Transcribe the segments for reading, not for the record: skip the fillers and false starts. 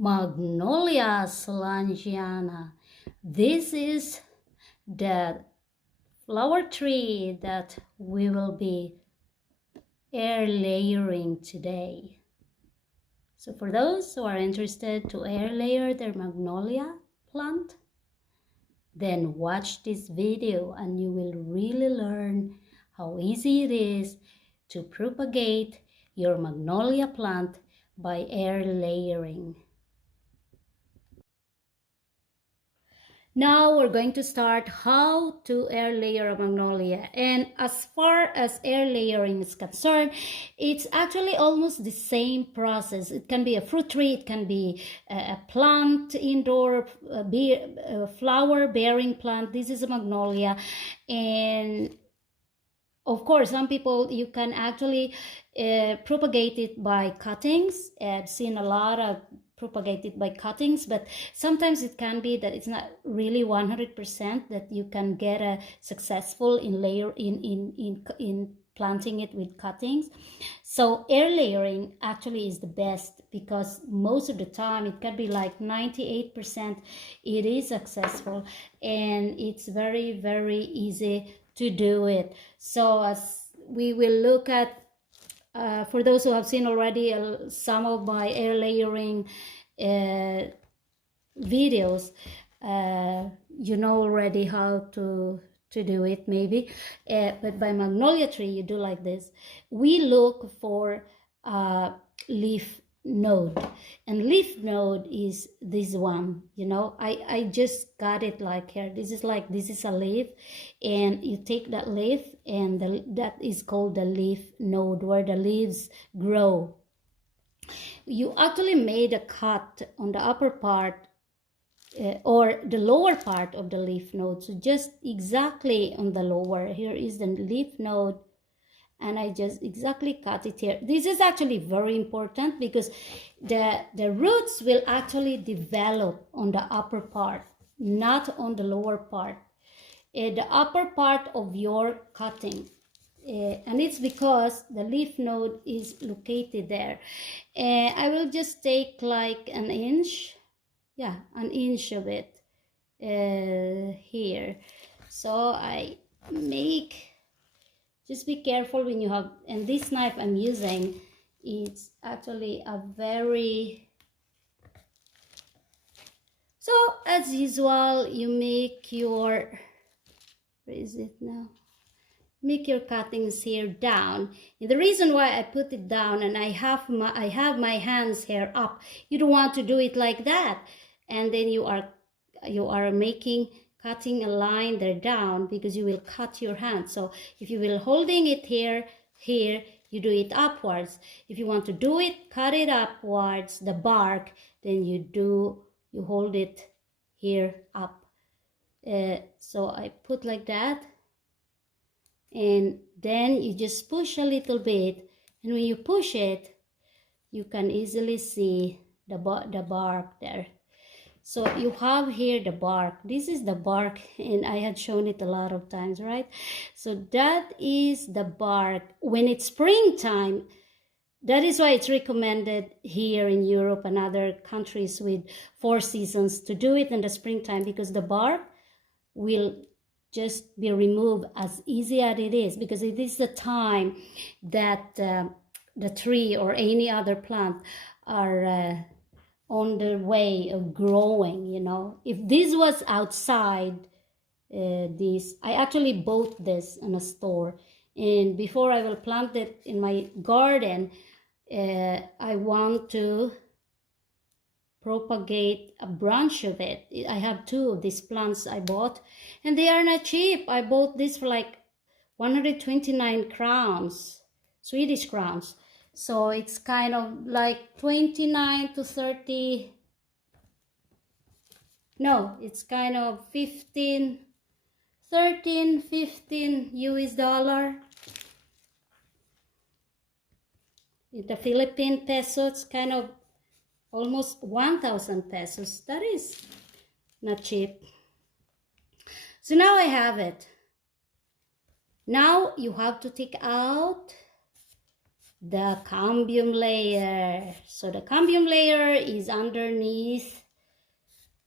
Magnolia slangiana. This is the flower tree that we will be air layering today. So for those who are interested to air layer their magnolia plant, then watch this video and you will really learn how easy it is to propagate your magnolia plant by air layering. Now we're going to start how to air layer a magnolia. And as far as air layering is concerned, it's actually almost the same process. It can be a fruit tree, it can be a plant indoor, a flower bearing plant. This is a magnolia. And of course, some people, you can actually propagate it by cuttings. I've seen a lot of propagated by cuttings, but sometimes it can be that it's not really 100% that you can get a successful in planting it with cuttings. So air layering actually is the best, because most of the time it can be like 98% it is successful, and it's very, very easy to do it. So as we will look at, for those who have seen already some of my air layering videos, you know already how to do it maybe, but by magnolia tree you do like this. We look for leaf node, and leaf node is this one, you know. I just got it like here. This is a leaf, and you take that leaf, and that is called the leaf node, where the leaves grow. You actually made a cut on the upper part or the lower part of the leaf node, so just exactly on the lower. Here is the leaf node, and I just exactly cut it here. This is actually very important, because the roots will actually develop on the upper part, not on the lower part. The upper part of your cutting. And it's because the leaf node is located there. I will just take like an inch, yeah, an inch of it here. So I make, just be careful when you have, and this knife I'm using, it's actually a very, so as usual, you make your, where is it now? Make your cuttings here down. And the reason why I put it down and I have my hands here up, you don't want to do it like that, and then you are cutting a line there down, because you will cut your hand. So if you will holding it here, you do it upwards. If you want to do it, cut it upwards, the bark, then you hold it here up. So I put like that, and then you just push a little bit, and when you push it, you can easily see the bark there. So you have here the bark. This is the bark, and I had shown it a lot of times, right? So that is the bark. When it's springtime, that is why it's recommended here in Europe and other countries with 4 seasons to do it in the springtime, because the bark will just be removed as easy as it is, because it is the time that the tree or any other plant are on the way of growing, you know. If this was outside, I actually bought this in a store, and before I will plant it in my garden, I want to propagate a branch of it. I have 2 of these plants I bought, and they are not cheap. I bought this for like 129 crowns, Swedish crowns. So it's kind of like 29 to 30. No, it's kind of 15, 13, 15 US dollar. In the Philippine peso, it's kind of almost 1,000 pesos. That is not cheap. So now I have it. Now you have to take out the cambium layer. So the cambium layer is underneath,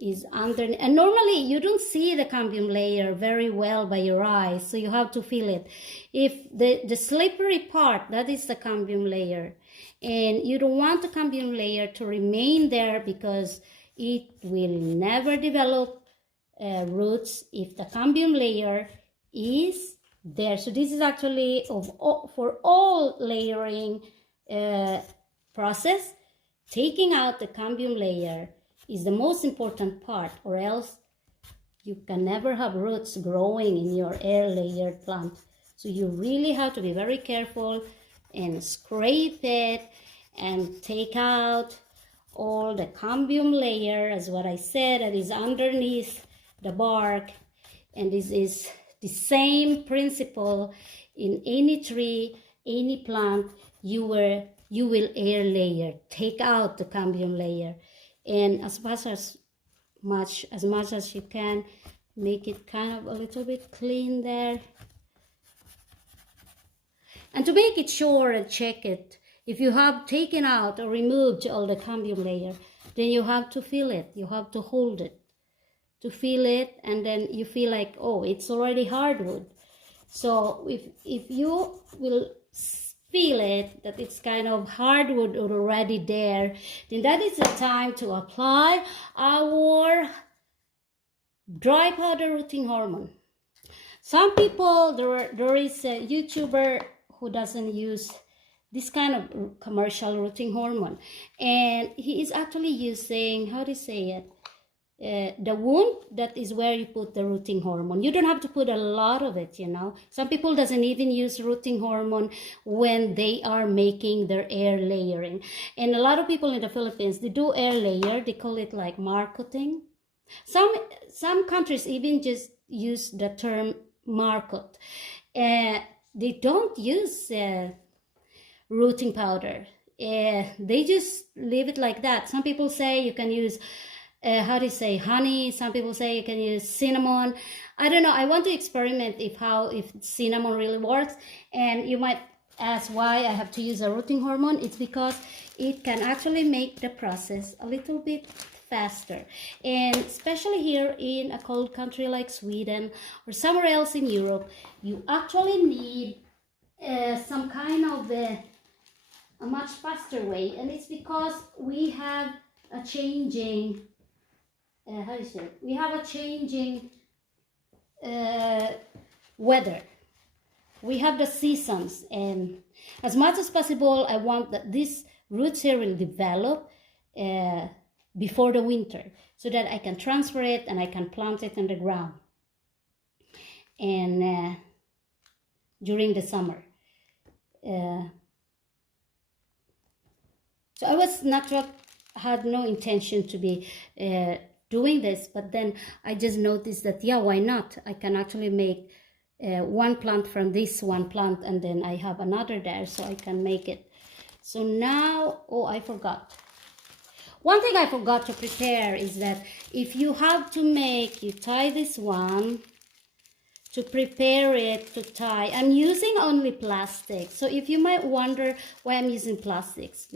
and normally you don't see the cambium layer very well by your eyes, so you have to feel it. If the slippery part, that is the cambium layer, and you don't want the cambium layer to remain there because it will never develop roots if the cambium layer is there. So this is actually for all layering process, taking out the cambium layer is the most important part, or else you can never have roots growing in your air layered plant. So you really have to be very careful and scrape it and take out all the cambium layer, as what I said, that is underneath the bark. And this is the same principle in any tree, any plant. You will air layer, take out the cambium layer, and as much as you can, make it kind of a little bit clean there. And to make it sure and check it, if you have taken out or removed all the cambium layer, then you have to feel it. You have to hold it to feel it, and then you feel like, oh, it's already hardwood. So if you will feel it, that it's kind of hardwood already there, then that is the time to apply our dry powder rooting hormone. Some people, there is a YouTuber who doesn't use this kind of commercial rooting hormone, and he is actually using, how do you say it, the wound, that is where you put the rooting hormone. You don't have to put a lot of it, you know. Some people doesn't even use rooting hormone when they are making their air layering. And a lot of people in the Philippines, they do air layer, they call it like marcoting. Some countries even just use the term marcot. They don't use rooting powder. They just leave it like that. Some people say you can use how do you say, honey. Some people say you can use cinnamon. I don't know. I want to experiment if cinnamon really works. And you might ask why I have to use a rooting hormone. It's because it can actually make the process a little bit faster. And especially here in a cold country like Sweden or somewhere else in Europe, you actually need some kind of a much faster way. And it's because we have a changing how do you say? We have a changing weather. We have the seasons, and as much as possible, I want that these roots here will develop before the winter, so that I can transfer it and I can plant it in the ground. And during the summer. So I was had no intention to be doing this, but then I just noticed that, yeah, why not? I can actually make one plant from this one plant, and then I have another there, so I can make it. So now, oh, I forgot. One thing I forgot to prepare is that if you have to make, you tie this one to prepare it to tie. I'm using only plastic. So if you might wonder why I'm using plastics,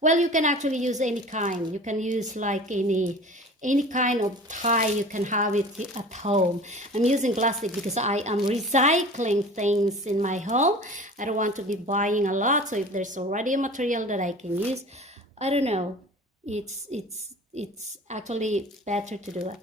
well, you can actually use any kind. You can use like any kind of tie. You can have it at home. I'm using plastic because I am recycling things in my home. I don't want to be buying a lot. So if there's already a material that I can use, I don't know, it's actually better to do it.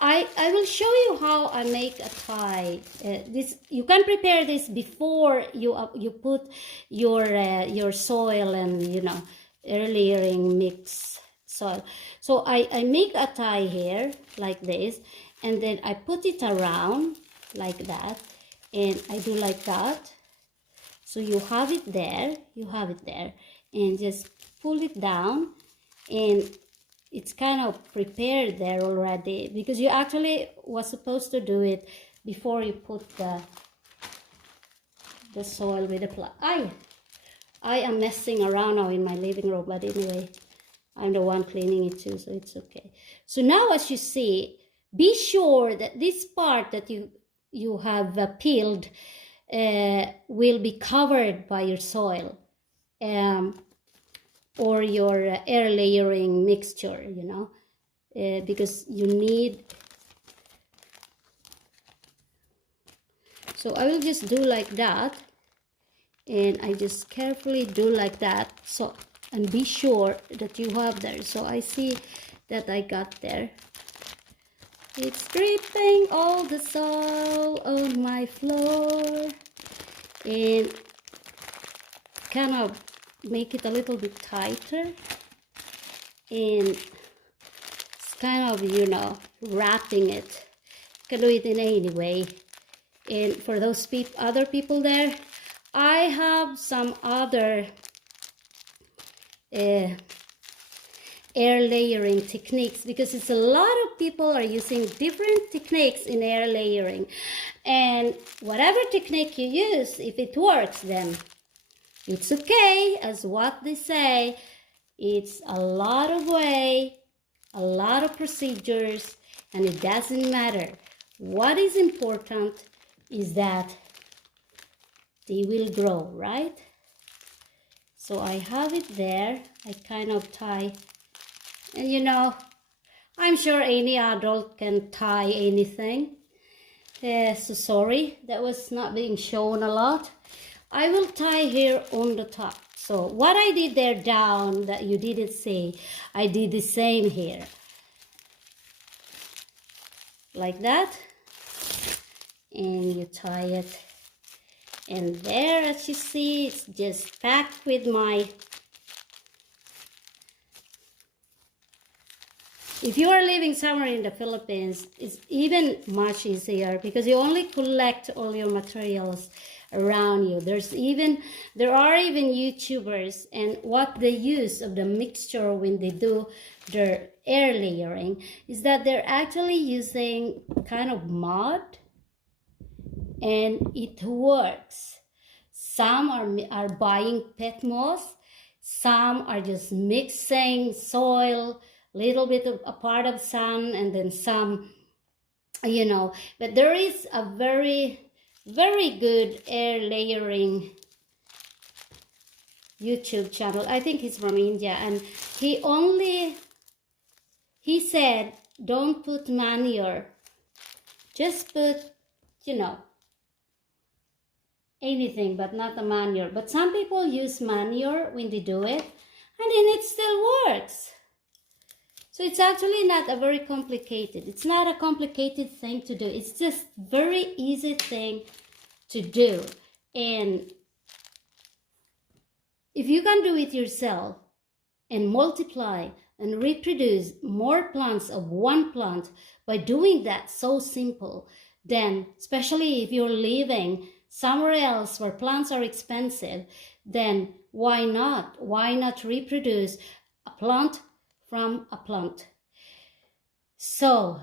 I will show you how I make a tie. This you can prepare this before you put your soil and, you know, air layering mix soil. So I make a tie here like this, and then I put it around like that, and I do like that. So you have it there, and just pull it down, and it's kind of prepared there already, because you actually was supposed to do it before you put the soil with the plant. I am messing around now in my living room, but anyway, I'm the one cleaning it too, so it's okay. So now, as you see, be sure that this part that you have peeled will be covered by your soil. or your air layering mixture, you know, because you need. So I will just do like that, and I just carefully do like that, so, and be sure that you have there. So I see that I got there. It's dripping all the soil on my floor, and kind of make it a little bit tighter, and it's kind of, you know, wrapping it. You can do it in any way. And for those other people there, I have some other air layering techniques, because it's a lot of people are using different techniques in air layering, and whatever technique you use, if it works, then it's okay. As what they say, it's a lot of way, a lot of procedures, and it doesn't matter. What is important is that they will grow, right? So I have it there. I kind of tie, and you know, I'm sure any adult can tie anything. So sorry, that was not being shown a lot. I will tie here on the top. So what I did there down that you didn't see, I did the same here. Like that. And you tie it. And there, as you see, it's just packed with my... If you are living somewhere in the Philippines, it's even much easier, because you only collect all your materials around you. There are even YouTubers, and what they use of the mixture when they do their air layering is that they're actually using kind of mud, and it works. Some are buying pet moss, some are just mixing soil, little bit of a part of sun, and then some, you know. But there is a very good air layering YouTube channel. I think he's from India, and he said, don't put manure, just put, you know, anything, but not the manure. But some people use manure when they do it, and then it still works. So it's actually not a very complicated. It's not a complicated thing to do. It's just very easy thing to do. And if you can do it yourself and multiply and reproduce more plants of one plant by doing that, so simple, then especially if you're living somewhere else where plants are expensive, then why not? Why not reproduce a plant from a plant? So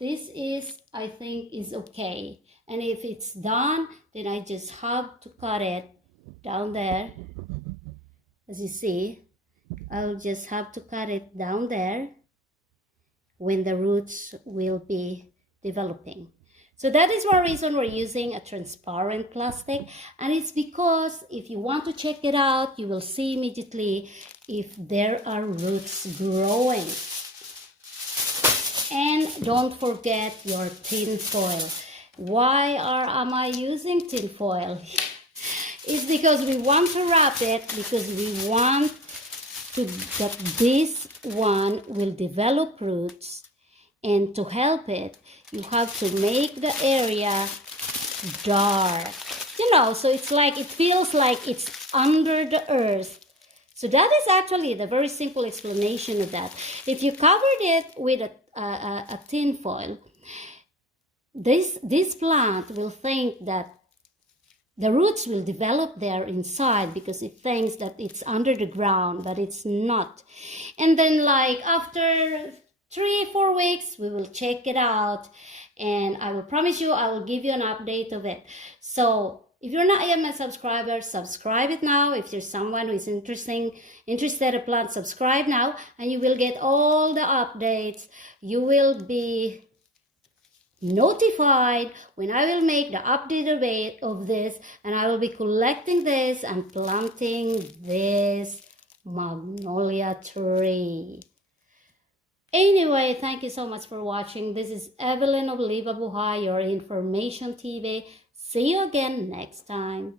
this is, I think, is okay. And if it's done, then I just have to cut it down there. As you see, I'll just have to cut it down there when the roots will be developing. So that is one reason we're using a transparent plastic, and it's because if you want to check it out, you will see immediately if there are roots growing. And don't forget your tin foil. Why am I using tin foil? It's because we want to wrap it, because we want that this one will develop roots, and to help it, you have to make the area dark. You know, so it's like, it feels like it's under the earth. So that is actually the very simple explanation of that. If you covered it with a tin foil, this plant will think that the roots will develop there inside, because it thinks that it's under the ground, but it's not. And then like after 3-4 weeks, we will check it out, and I will promise you, I will give you an update of it. So if you're not yet my subscriber, subscribe it now. If you're someone who is interested in plants, subscribe now, and you will get all the updates. You will be notified when I will make the updated way of this, and I will be collecting this and planting this magnolia tree. Anyway, thank you so much for watching. This is Evelyn of Liva Buhay, your Information TV. See you again next time.